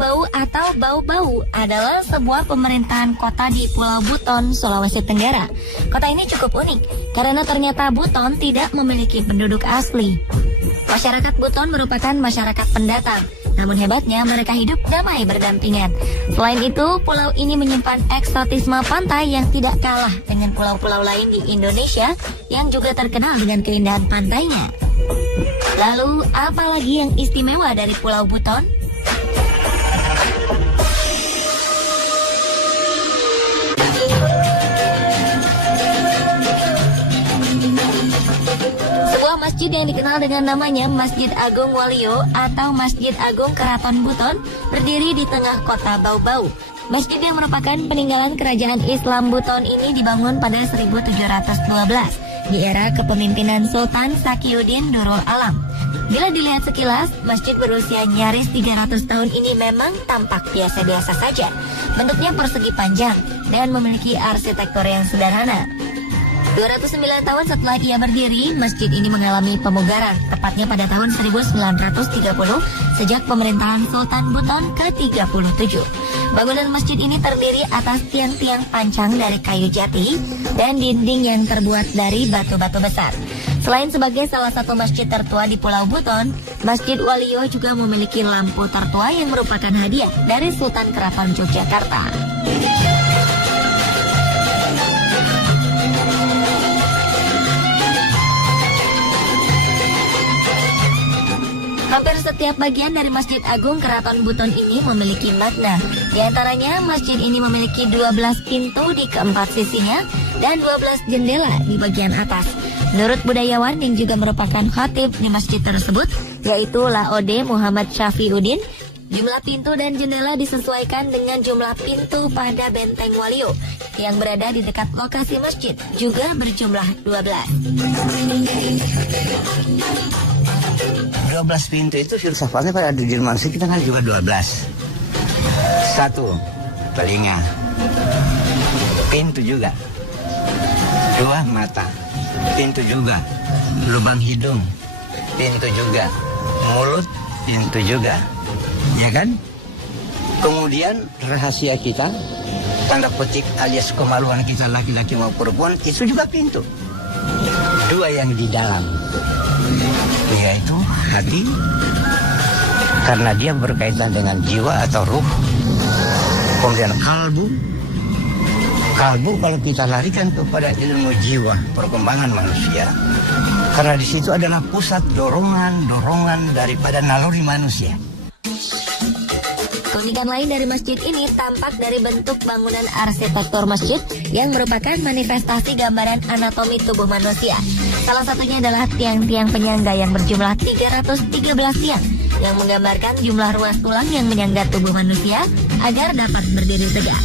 Bau atau Bau-Bau adalah sebuah pemerintahan kota di Pulau Buton, Sulawesi Tenggara. Kota ini cukup unik karena ternyata Buton tidak memiliki penduduk asli. Masyarakat Buton merupakan masyarakat pendatang, namun hebatnya mereka hidup damai berdampingan. Selain itu, pulau ini menyimpan eksotisme pantai yang tidak kalah dengan pulau-pulau lain di Indonesia yang juga terkenal dengan keindahan pantainya. Lalu, apa lagi yang istimewa dari Pulau Buton? Masjid yang dikenal dengan namanya Masjid Agung Waluyo atau Masjid Agung Keraton Buton berdiri di tengah kota Bau-Bau. Masjid yang merupakan peninggalan kerajaan Islam Buton ini dibangun pada 1712 di era kepemimpinan Sultan Sakiuddin Nurul Alam. Bila dilihat sekilas, masjid berusia nyaris 300 tahun ini memang tampak biasa-biasa saja. Bentuknya persegi panjang dan memiliki arsitektur yang sederhana. 209 tahun setelah ia berdiri, masjid ini mengalami pemugaran, tepatnya pada tahun 1930 sejak pemerintahan Sultan Buton ke-37. Bangunan masjid ini terdiri atas tiang-tiang pancang dari kayu jati dan dinding yang terbuat dari batu-batu besar. Selain sebagai salah satu masjid tertua di Pulau Buton, Masjid Waluyo juga memiliki lampu tertua yang merupakan hadiah dari Sultan Keraton Yogyakarta. Hampir setiap bagian dari Masjid Agung Keraton Buton ini memiliki makna. Di antaranya, masjid ini memiliki 12 pintu di keempat sisinya dan 12 jendela di bagian atas. Menurut budayawan yang juga merupakan khatib di masjid tersebut, yaitu Laode Muhammad Syafiuddin, jumlah pintu dan jendela disesuaikan dengan jumlah pintu pada benteng Waluyo yang berada di dekat lokasi masjid, juga berjumlah 12. 12 pintu itu filsafatnya pada diri manusia kita kan juga 12. Satu, telinga. Pintu juga. Dua, mata. Pintu juga. Lubang hidung. Pintu juga. Mulut. Pintu juga. Ya kan? Kemudian rahasia kita, tanda petik alias kemaluan kita laki-laki maupun perempuan, itu juga pintu. Dua yang di dalam, yaitu hati, karena dia berkaitan dengan jiwa atau ruh. Kemudian kalbu kalau kita larikan kepada ilmu jiwa, perkembangan manusia, karena di situ adalah pusat dorongan daripada naluri manusia. Keunikan lain dari masjid ini tampak dari bentuk bangunan arsitektur masjid yang merupakan manifestasi gambaran anatomi tubuh manusia. Salah satunya adalah tiang-tiang penyangga yang berjumlah 313 tiang yang menggambarkan jumlah ruas tulang yang menyangga tubuh manusia agar dapat berdiri tegak.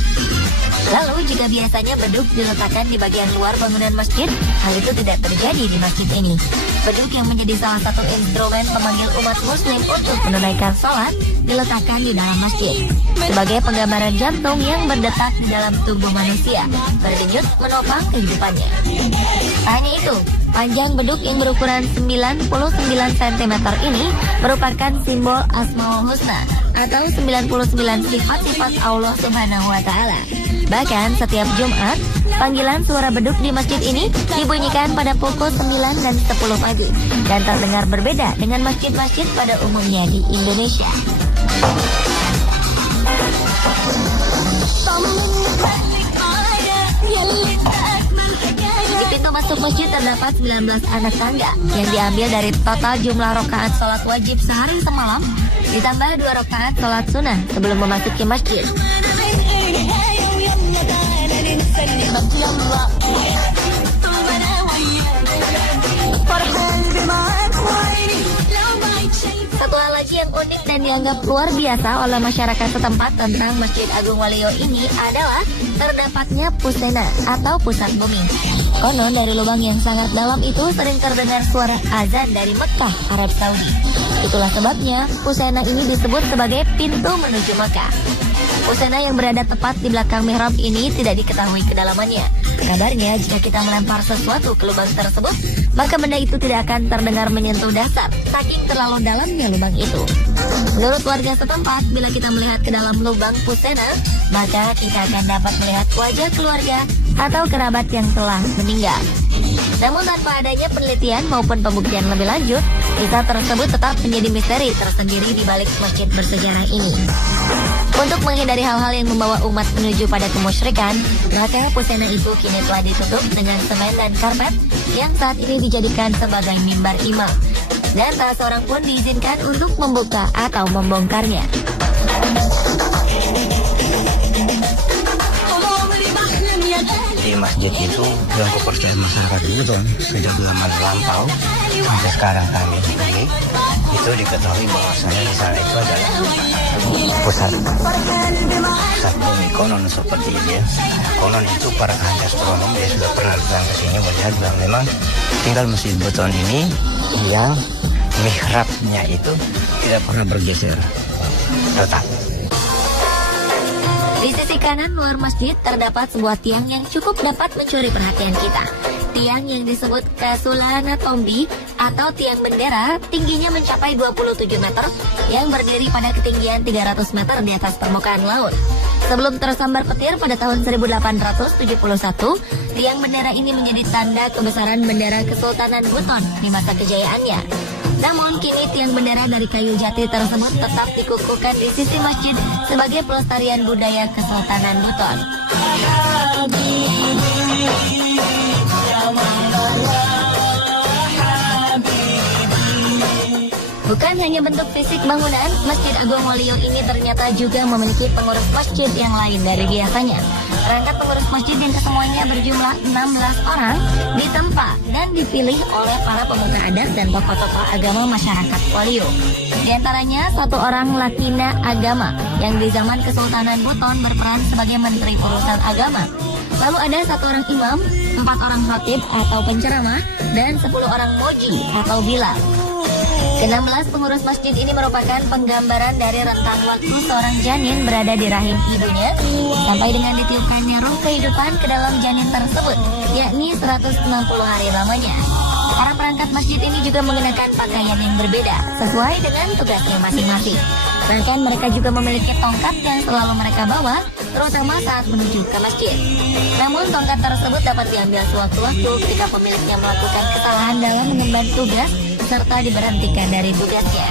Lalu jika biasanya beduk diletakkan di bagian luar bangunan masjid, hal itu tidak terjadi di masjid ini. Beduk yang menjadi salah satu instrumen pemanggil umat muslim untuk menunaikan sholat diletakkan di dalam masjid sebagai penggambaran jantung yang berdetak di dalam tubuh manusia, berdenyut menopang kehidupannya. Tak hanya itu, panjang beduk yang berukuran 99 cm ini merupakan simbol Asmaul Husna atau 99 sifat-sifat Allah Subhanahu wa Ta'ala. Bahkan setiap Jumat, panggilan suara beduk di masjid ini dibunyikan pada pukul 9 dan 10 pagi dan terdengar berbeda dengan masjid-masjid pada umumnya di Indonesia. Di pintu masuk masjid terdapat 19 anak tangga yang diambil dari total jumlah rakaat sholat wajib sehari semalam ditambah 2 rakaat sholat sunnah sebelum memasuki masjid. Satu hal lagi yang unik dan dianggap luar biasa oleh masyarakat setempat tentang Masjid Agung Waluyo ini adalah terdapatnya pusena atau pusat bumi. Konon dari lubang yang sangat dalam itu sering terdengar suara azan dari Mekah, Arab Saudi. Itulah sebabnya pusena ini disebut sebagai pintu menuju Mekah. Pusena yang berada tepat di belakang mihrab ini tidak diketahui kedalamannya. Kabarnya jika kita melempar sesuatu ke lubang tersebut, maka benda itu tidak akan terdengar menyentuh dasar, saking terlalu dalamnya lubang itu. Menurut warga setempat, bila kita melihat ke dalam lubang pusena, maka kita akan dapat melihat wajah keluarga atau kerabat yang telah meninggal. Namun tanpa adanya penelitian maupun pembuktian lebih lanjut, kisah tersebut tetap menjadi misteri tersendiri di balik masjid bersejarah ini. Untuk menghindari hal-hal yang membawa umat menuju pada kemusyrikan, maka pusena itu kini telah ditutup dengan semen dan karpet yang saat ini dijadikan sebagai mimbar imam. Dan tak seorang pun diizinkan untuk membuka atau membongkarnya. Di masjid itu yang kepercayaan masyarakat itu sejak zaman lampau sampai sekarang kami ini itu diketahui bahwasanya di sana itu adalah pusat bumi konon seperti ini. Konon itu para ahli astronom dia sudah pernah datang ke sini melihat bahwa memang tinggal masjid beton ini yang mihrabnya itu tidak pernah bergeser, tetap. Di sisi kanan luar masjid terdapat sebuah tiang yang cukup dapat mencuri perhatian kita. Tiang yang disebut Kasulana Tombi atau tiang bendera tingginya mencapai 27 meter yang berdiri pada ketinggian 300 meter di atas permukaan laut. Sebelum tersambar petir pada tahun 1871, tiang bendera ini menjadi tanda kebesaran bendera Kesultanan Buton di masa kejayaannya. Namun kini tiang bendera dari kayu jati tersebut tetap dikukuhkan di sisi masjid sebagai pelestarian budaya Kesultanan Buton. Bukan hanya bentuk fisik bangunan, Masjid Agung Waluyo ini ternyata juga memiliki pengurus masjid yang lain dari biasanya. Perangkat pengurus masjid yang kesemuanya berjumlah 16 orang ditempa dan dipilih oleh para pemuka adat dan tokoh-tokoh agama masyarakat Waluyo. Di antaranya satu orang lakina agama yang di zaman Kesultanan Buton berperan sebagai menteri urusan agama. Lalu ada satu orang imam, 4 orang khatib atau penceramah, dan 10 orang moji atau bilal. Ke-16 pengurus masjid ini merupakan penggambaran dari rentang waktu seorang janin berada di rahim ibunya sampai dengan ditiupkannya ruh kehidupan ke dalam janin tersebut, yakni 160 hari lamanya. Para perangkat masjid ini juga menggunakan pakaian yang berbeda sesuai dengan tugasnya masing-masing. Bahkan mereka juga memiliki tongkat yang selalu mereka bawa, terutama saat menuju ke masjid. Namun tongkat tersebut dapat diambil sewaktu-waktu ketika pemiliknya melakukan kesalahan dalam mengemban tugas serta diberhentikan dari tugasnya.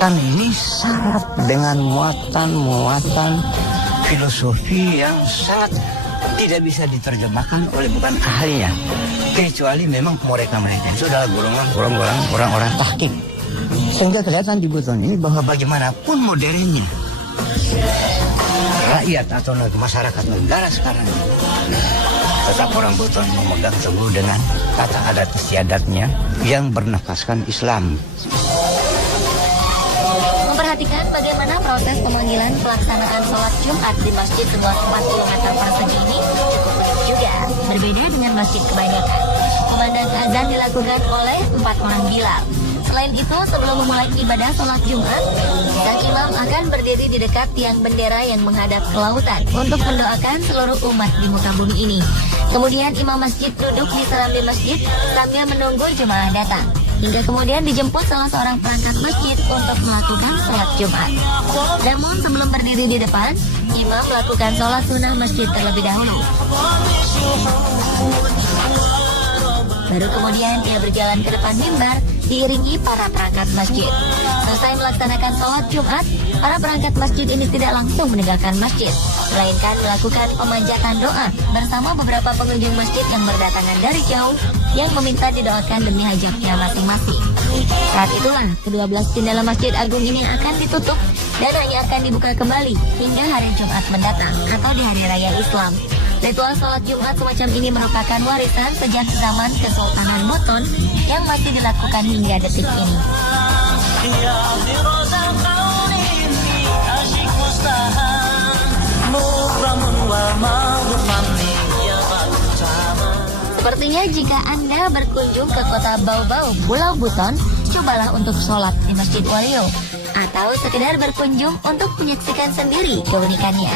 Kan ini syarat dengan muatan filosofi yang sangat tidak bisa diterjemahkan oleh bukan ahlinya, kecuali memang mereka itu adalah golongan orang-orang tahqiq. Sehingga kelihatan di Buton ini bahwa bagaimanapun modernnya rakyat atau masyarakat negara sekarang, tetap orang Buton memegang teguh dengan tata adat istiadatnya yang bernafaskan Islam. Memperhatikan bagaimana proses pemanggilan pelaksanaan sholat Jumat di masjid seluas 4 km persegi ini cukup unik juga, berbeda dengan masjid kebanyakan. Kumandang azan dilakukan oleh 4 orang bilal. Selain itu, sebelum memulai ibadah sholat Jumat, sang imam akan berdiri di dekat tiang bendera yang menghadap ke lautan untuk mendoakan seluruh umat di muka bumi ini. Kemudian imam masjid duduk di serambi masjid sambil menunggu jemaah datang. Hingga kemudian dijemput salah seorang perangkat masjid untuk melakukan sholat Jumat. Namun sebelum berdiri di depan, imam melakukan sholat sunnah masjid terlebih dahulu. Baru kemudian dia berjalan ke depan mimbar diiringi para perangkat masjid. Selesai melaksanakan sholat Jumat, para perangkat masjid ini tidak langsung meninggalkan masjid, melainkan melakukan pemanjatan doa bersama beberapa pengunjung masjid yang berdatangan dari jauh yang meminta didoakan demi hajatnya masing-masing. Saat itulah ke-12 jendela Masjid Agung ini akan ditutup dan hanya akan dibuka kembali hingga hari Jumat mendatang atau di hari raya Islam. Ritual sholat Jumat semacam ini merupakan warisan sejak zaman Kesultanan Buton yang masih dilakukan hingga detik ini. Sepertinya jika Anda berkunjung ke kota Bau-Bau, Pulau Buton, cobalah untuk sholat di Masjid Waluyo atau sekedar berkunjung untuk menyaksikan sendiri keunikannya.